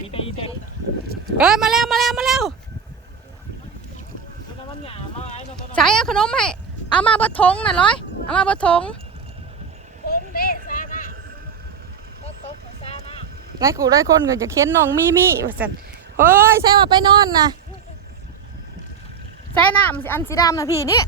มีแต่อีเด็กเอ้ยมาแล้วมาแล้วมาแล้วมันมันหยามาไอ้น้องใส่เอาขนมให้ เอามาบะทงน่ะร้อย เอามาบะทงผมเด้ซานะก็ตกของซานะไล่กูไล่คนก็จะเค้นน้องมีมีว่าซั่นเฮ้ยใส่มาไปนอนนะใส่น้ำสิอันสีดำนะพี่นี่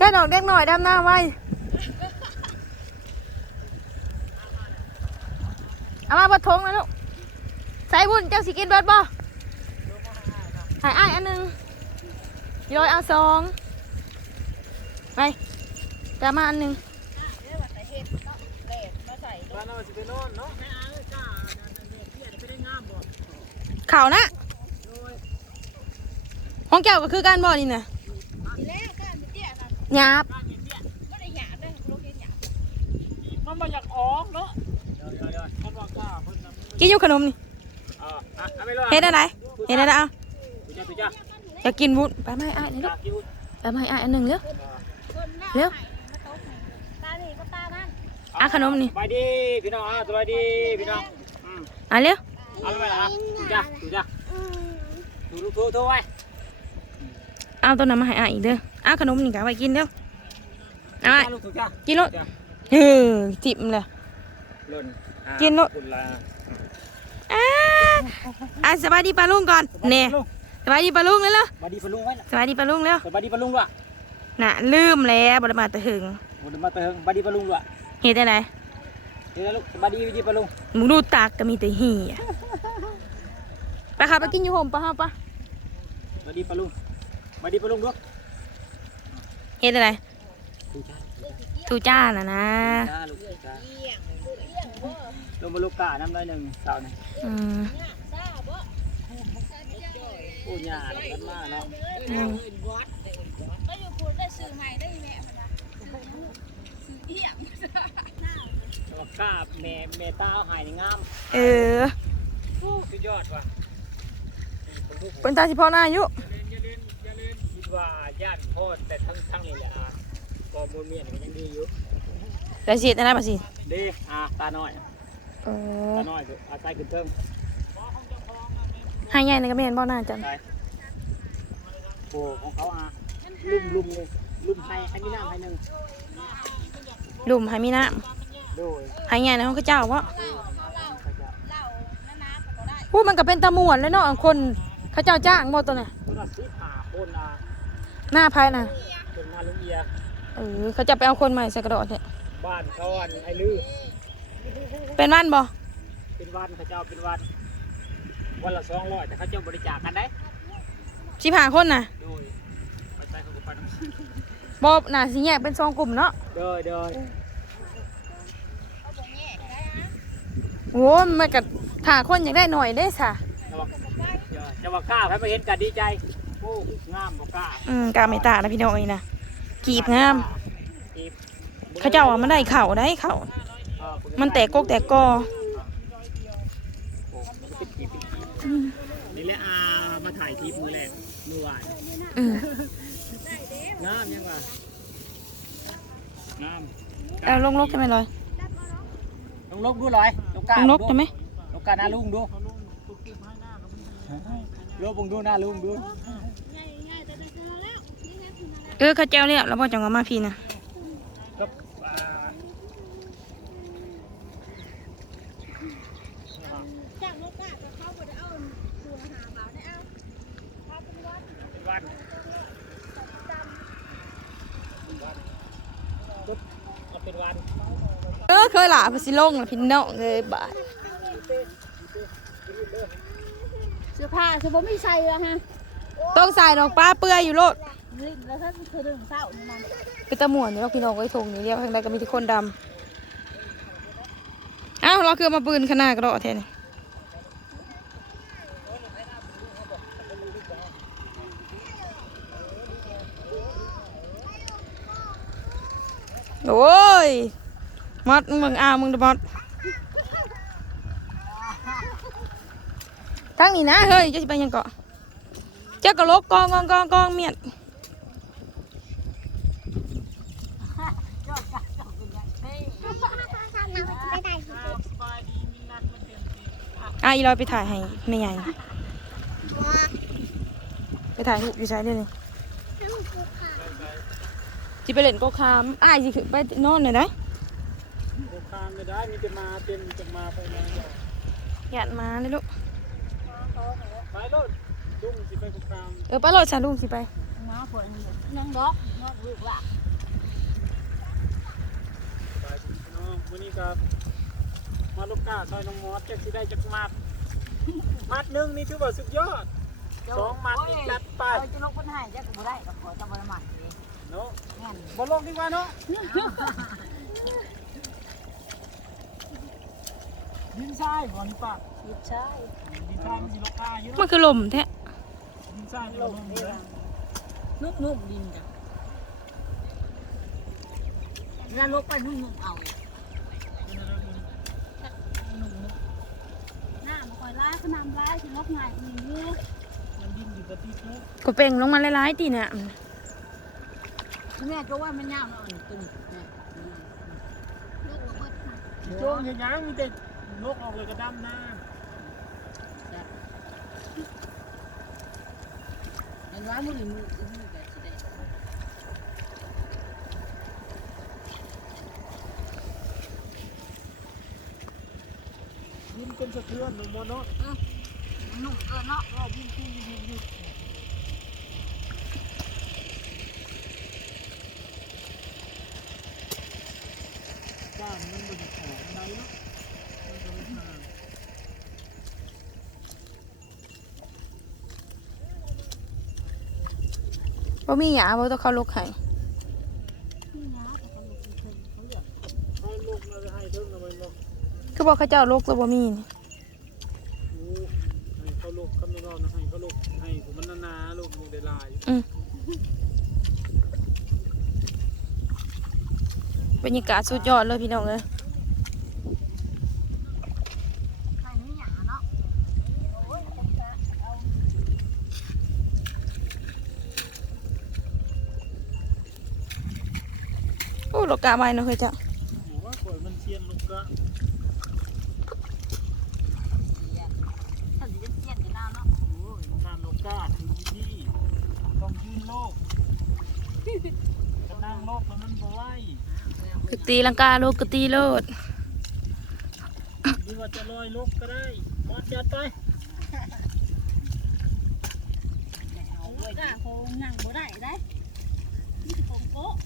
ก็ดอกเด็กหน่อยดำหน้าไว้ เอามาบะทงนะลูกใส่บุญเจ้าสิกินเบิดบ่ใหายอ้ายอันหนึงย้อยเอาสองไปจะมาอันหนึงเดี๋ยวว่าแต่เห็ดเนาะแดดมาใส่บ้านเราจะไปนอนเนาะให้อาเลยจ้าเด็กเพี้ยไปได้งามบ่ข่าวนะห้องแก้วก็คือการบ่อนี่นะทีแรกก็มีเตี้ยนะหยาบ กินอยู่ขนมนี่อ่าอะไม่รู้เฮ็ดอะไรเฮ็ดอะไรเอาตุจ้าตุจ้าอยากกินวุ้นไปมาให้อ้ายนี่ลูจ้ากคิวไปมาให้อ้ายอันหนึ่งเร็วคนหน้าเร็วไห้มาตกนี่ตานี่ก็ตานั่นอะขนมนี่สบายดีพี่น้องอะสบายดีพี่น้องอืมอะเร็วเอาไปละตุจ้าตุจ้าตุตุตุตุไว้เอาตัวนั้นมาให้อ้ายอีกเด้อเอาขนมนี่ก็เอาไว้กินเร็วเอาอ้ายลูกตุจ้ากินลูกเออจิบเลยล่นกินลูกคุณละอ่า อะสบายดีปลาลุงก่อนเน่สบายดีปลาลุงเลยเหรอสบายดีปะลุงไว้น่ะสบายดีปลาลุงเร็วสบายดีปะลุงด้วยน่ะลืมแล้วบ่ได้มาแต่หึงบุญมาเติงสบายดีปะลุงด้วยเฮ็ดได้ไหนเดี๋ยวนะลูกสบายดีดีปะลุงมึงดูตากก็มีแต่เหี่ยไปค่ะไปกินอยู่โฮมปะฮะปะสบายดีปะลุงสบายดีปะลุงด้วยเฮ็ดอะไรตุจ้าทูจ้าน่ะนะ ลงมาลูกกาน้ำได้หนึ่งสาวหนึ่งอืมซาบ่โอ้ยาดกันมากเนาะอืมก็อยู่คุณได้ซื้อใหม่ได้แม่มันนะซื้อเอี้ยงแล้วก็กาบแม่แม่ตาเอาหายในงามเออโอ้สุดยอดว่ะผมทุกคนเป็นตาสิพ่อหน้าอายุอย่าเล่นอย่าเล่นอย่าเล่นคิดว่าญาติพ่อแต่ทั้งทั้งนี่แหละอะก็มูลเมียนก็ยังดีอยู่แล้วสิอะไรมาสิดีอะตาน้อย เออตาน้อยอาศัยขึ้นเทิงให้ใหญ่ในกระเบนบ่หน้าจันไปโอ้ของเขาอะลุ่มลุ่มเลยลุ่มให้ให้มีน้ำให้หนึ่งลุมให้มีน้โดยำให้ใหญ่ในห้องข้าเจ้าวะพระเจ้าเหล้านาๆก็ได้พูดมันก็เป็นตาหมวนแล้วเนาะคนเข้าเจ้าจ้างบ่ตัวน่ะสำหรับที่หาคนอะหน้าภายน่ะเป็นงานลุงเอีย เออเขาจะไปเอาคนใหม่ใส่กระโดดเนี่ยบ้านเขาอันไอ้ลือ เป็นวันบ่เป็นวันเขาเจ้าเป็นวันวันละสองร้อยแต่เขาเจ้าบริจาคกันได้สิบห้าคนน่ะโดยไปใส่เขาก็ไปน้ำบ่น่าสิแยกเป็นสองกลุ่มเนาะโดยโดยเขาบอกแง่ได้ฮะโอ้ยมันก็ถ้าคนอยากได้หน่อยได้ซะจะว่าจะว่ากล้าให้มาเห็นกันดีใจโอ้งามบ่กล้าอืมกาไม่ตานะพี่น้องนี่นะกีบงามกีบเขาเจ้าว่ามันได้เข่าได้เข่าเออคุณ มันแตกกกแตกกอโอ้มันเป็นกีบเป็นกีบนี่แหละอามาถ่ายคลิปมือแรกเมื่อวานอืมงามยังว่ะงามเอาลงลกจะไหมลอยลงลกดูหน่อยลงกล้าลงลกจะไหมลงกล้าหน้าลุงดูลงบุงดูหน้าลุงดูง่ายๆแต่ได้พอแล้วนี่แค่คุณอะไรเออเขาเจ้าเรียบแล้วพ่อจังเอามาพี่นะ ก็อ่า จากลูกกาก็เข้าไปได้เอาตัวหาบ่าวได้เอาเอาเป็นวัด เป็นวันตุ๊ด เอาเป็นวันเออเคยหล่ะพสิลงแล้วพี่น้องเลยบาดเสื้อผ้าเสื้อผ้าไม่ใส่ละฮะต้องใส่ดอกป้าเปื่อยอยู่โลดนี่แล้วถ้าเธอเดินเศร้านี่มันคือตะหมวนอยู่แล้วพี่น้องไอ้ทงนี่เรียกทางใดก็มีที่คนดำอ้าวเราคือมาปืนขนาดกระโดดแทน โอ้ยมัดมึงอามึงดมัดทั้งนี้นะเฮ้ยจะไปยังเกาะเจ้ากระโลกกองกองกองกองเมียนอะอีลอยไปถ่ายให้ไม่ใหญ่ไปถ่ายรูปอยู่ใช้ได้เลย จิไปเล่นโก็คามอ้ายสิขึ้นไปนอนหน่อยนะโคคามไม่ได้มีแต่มาเต็มจะมาไปไหนเดี๋ยวหยาดมาเลยลูกไปรถลุงสิไปโคคามเออป้าโรดสาลุงสิไปน้าฝนนั่งดอกนอกลูกละไปพี่น้องวันนี้ก็มาลูกก้าซอยน้องมอสจักสิได้จักมัดมัดหนึ่งนี่ถือว่าสุดยอดสองมัดนี่จัดไปเราจะลงบนหายจะกูได้กับขอตะบนหมัด เลยเนาะงั้นบอลลงดีกว่าเนาะดินทรายก่อนนี่ปะยิบใช่ดินทรายมันสิลูกก้าอยู่มัเนาะนคือลมแท้ดินทรายนี่เราลงเลยนุ่มๆดินจ้ะแล้วลบไปนุ่มๆเอาหน้ามาคอยล้าขนำล้าสิลบง่ายอีกนี่มันดินอยู่กับที่เนาะก็เป่งลงมาหลายๆตีเนี่ย แม่ก็ว่ามันยาวนะอ่อนตึงลูกระเบิดโจ้ยังยังมีแต่นกออกเลยกระดำหน้าเห็นว่ามือมือมือแบบสิได้ดินเป็นสะเทือนลงมาเนาะนุ่มเกินเนาะเราบินขึ้นบินบิน บ้านมันบ่ได้ของใดเนาะมันก็ไม่ห่างบ่มีหยาบ่ต้องเข้าลกให้นี่นะแต่คนลูกขึ้นเขาเลือกให้ลูกเราจะให้เทิงเอาไว้บ่คือบอกเขาเจ้าลกแล้วบ่มีนี่ โอ้ให้เขาลูกเขาไม่รอดนะให้เขาลูกให้ผมมันนานาลูกลูกได้หลาย บรรยากาศสุดยอดเลยพี่น้องเอ้ยใครไม่หยาเนาะโอ้ยจะจะเอาโอ้ลกกาไม้เนาะเคยจ้ะหมูว่าข่อยมันเชียนลูกก็ถ้าจะเสียนจะน่าเนาะโอ้ยงานลูกก้าถึงที่ต้องยืนโลกจะนั่งโลกแล้วมันบ่ไหว กึกตีลังกาโลกตีโลดหรือว่าจะลอยลกก็ได้มอดจัดไปเอาจัดไป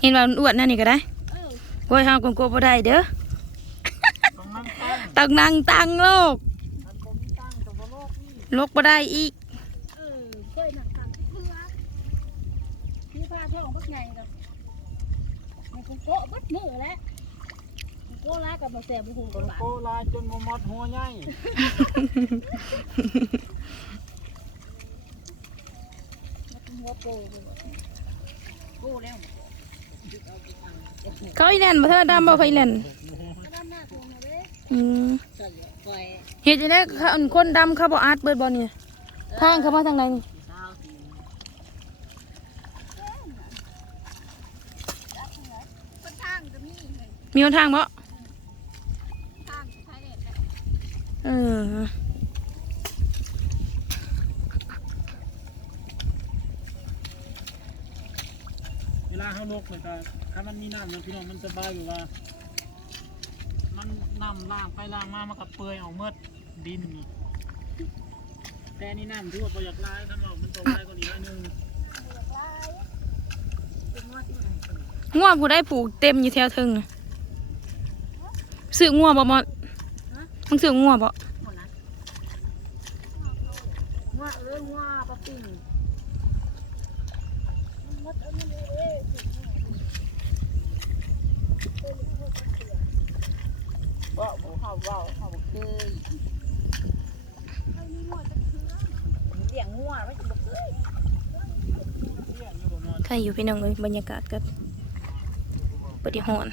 เห็นว่ามันอ้วนนั่นนี่ก็ได้เออโว้ยเฮาก็กลัวบ่ได้เด้อต้องนั่งตั้งตักนั่งตังโลกโลกบ่ได้อีก เออเคยนั่งทำเพื่อที่ผ้าท้องบักใหญ่ดอกมันคง โป๊ะบัดมือแล้วโป๊ะร้ากับมาแสบหูคนโกลาจนบ่หมดหัวใหญ่หัวโปโป๊ะแล้วเขาอีแลนบ่ทันดำบ่เขาอีแลนด้านหตัวมาเว้ยอืมใส่ไฟเฮ็ดจังได๋เขาคนดำเขาบ่อาดเบิดบ่นี่ทางเขามาทางใดนี่เช้าทีคนทางจะมี มีหนทางบ่ทางใช้เด็ดเออเวลาเขาลกเลยก็ถ้ามันมีน้ำนะพี่น้องมันสบายอยู่ว่า มันน้ำล่างไปล่างมามันกับเปื่อยออกเมื่ดดินนี่แต่นี่น้ำถือว่าประหยัดร้ายถ้าบอกมันตกได้กว่านี้หน่อยนึงง่วงผู้ได้ผูกเต็มอยู่แถวเทึงน่ะ ซื้อง่วบ่มดมึงซื้อง่วงบ่หมดนะว่าเอ้ยว่าปะปิ่งมัดเอาเงินเอ้ยว่าหมูเขาว่เคยเลี้ยงงัวไม่จะบอกเลยเรียกอยู่ประมาณใครอยู่พี่น้องเอ้ยบรรยากาศก็ปฏิหอน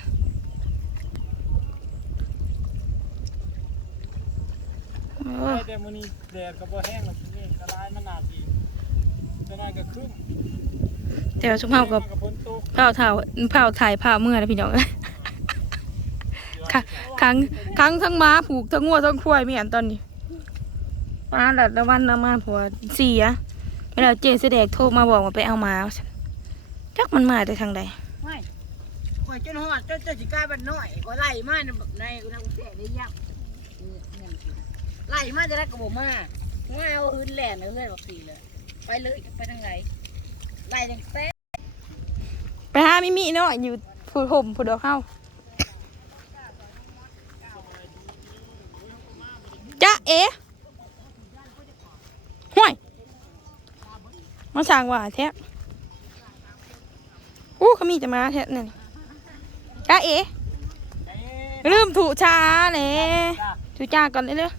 โอ้ ได้ แต่มื้อนี้แดดก็บ่แห้งแล้วทีนี้กระลายมันหนาสิจะน้อยก็ครึ่งแต่ว่าชุมเฮากับกับฝนตกเผาเถ่าเผาถ่ายเผาเมื่อนะพี่น้องเอ้ยค่ะครั้งครั้งทั้งม้าผูกทั้งงัวทั้งควายไม่อันตอนนี้มาดัดตะวันน้ำมาผัวเสียเวลาเจเสดกโทรมาบอกว่าไปเอามาว่าซั่นจักมันมาแต่ทางใดไม่ข่อยจนหอดจนจะสิกลายเป็นน้อยก็ไล่มาในในในกรุงเทพได้ยัก ไล่มาจะได้กระบอกมาง่ายเอาหืนแหลนเลยเพื่อนบอกสี่เลย ไปเลยไปทางไหนไล่จังเป๊ะไปหามิมิเนาะอยู่ผู้ห่มผู้ดอกเฮาจ้าเอ๋ห่วยมาสั่งว่าแท้อู้เขามีจะมาแท้นั่นจ้าเอ๋ลืมถูชาเลยถูจ้าก่อนเลยเด้อ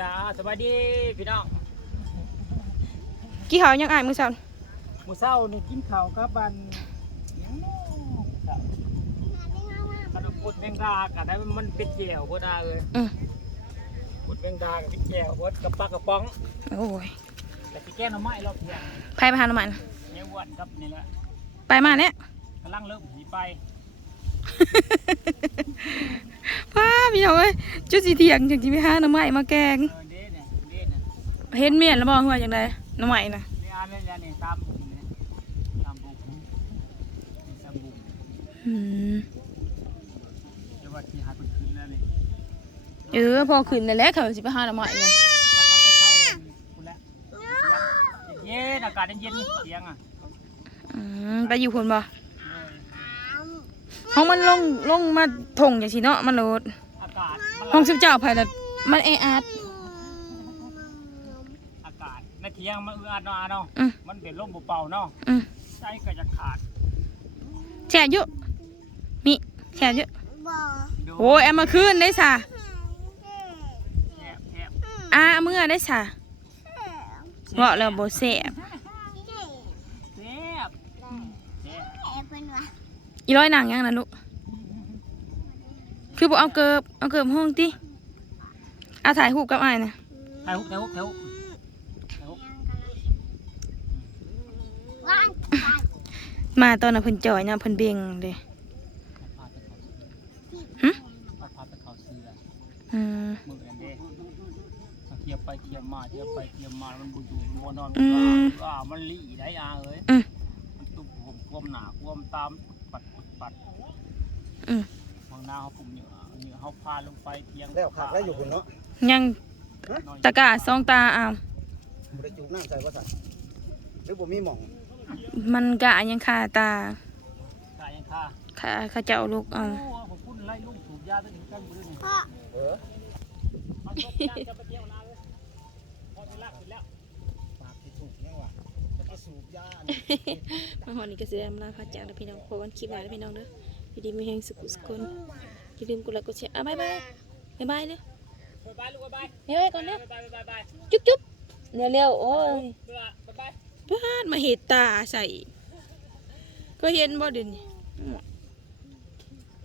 จ้าสวัสดีพี่น้องกี่เขาวยังอายมือสั่นมื้อเช้านี่กินข้าวกับบันหยังน้อครับขนมปุดแมงดาก็ได้มันเป็นแจ่วบ่ได้เอ้ยอืมปุดแมงดาก็เป็นแจ่วเบิดกับปลากระป๋อง โอ้ยแต่สิแกงหน่อไม้รอบเที่ยงไปไปหาน้ำมันเนี่ยอ้วนครับนี่แหละไปมาเนี่ยกำลังเริ่มหีไป ป้าพี่น้องเอ้ยจุดสีเถียงจังจีไปหาหน้ำใหม่มาแกงเออเด้เนี่ยเด้เนี่ยเห็นเมียนแล้วบอกว่าอย่างไรหน้ำใหม่นะนี่อ่านเลยเนี่ยตามบุกเนี่ยตามบุกนี่ตามบุกอืมเดี๋ยวว่าที่หาเป็นคืนแล้วนี่เออพอขึ้นนั่นแหละเขาสิไปหาหน้ำใหม่ไงปลากระเช้าคุณแล้วเย็นอากาศเย็นๆเสียงอะอืมไปอยู่คนบ่เลย ห้องมันลงลงมาถงอย่างสิเนาะมันโลดอากาศมันห้องสิบเจ้าไผ่ละมันแออัดอากาศในเที่ยงมันอึดอัดเนาะอะเนาะอืม มันเป็นลมเป่าๆเนาะอืมใจก็จะขาดแช่อยู่มีแช่อยู่ดูโอ้ยเอามาคืนได้สะแทบแทบอ่าเอามื่อได้สะบอกแล้วบ่แซ่บ แทบแทบ อีร้อยนางยังนะลูก คือบ่เอาเกิบเอาเกิบห้องติเอาถ่ายรูปกับอ้ายนะถ่ายหุบถ่ายหุบถ่ายหุบถ่ายหุบมาตอนน่ะเพิ่นจ่อยนะเพิ่นเบ่งเด้เอาพาไปเขาหึเอาพาไปเขาซื้ออะอืมมืออันเด้เอาเทียบไปเทียบมาเทียบไปเทียบมามันบุอยู่มันบ่นอนอืมอ่ามันลี่ได้อาเอ้ยอืมมันตุ้มผมควมหนาควมตาม ปัดปัดปัดอืมบางหน้าเขาปุ่มเหนือเหนือเขาพาลงไปเทียงแล้วขาดแล้วอยู่คุณเนาะยังน้อยตะกร้าสองตาอ้าวบ่ได้จูบน้ำใส่ว่าสั่นหรือบ่มีหม่อง มันกะยังคาตากายยังค่าขาเขาเจ้าลูกเอาโอ้ผมพูดไล่ลูกสูบยาตั้งถึงกันมือนี่เออเอาต้นยาจะไปเที่ยวนาเลยพอจะลากไปแล้ว ปากที่ถูกยังวะจะไป สูบยาอันนี้มาหอนี้ก็เสียมลาพระจากแล้วพี่น้องพบกันคลิปหน้าแล้วพี่น้องเด้ออยู่ดีมีแห่งสุขสุขคนอย่าลืมกดไลค์กดแชร์อะบายบายบายบายเด้อบ๊ายบายลูกบ๊ายบายบ๊ายบายก่อนเด้อบ๊ายบายบ๊ายบายจุ๊บจุ๊บเร็วเร็วๆโอ้ยบ๊ายบายพลาดมาเห็ดตาใส่ก็เห็นบ่เดี๋ยวนี้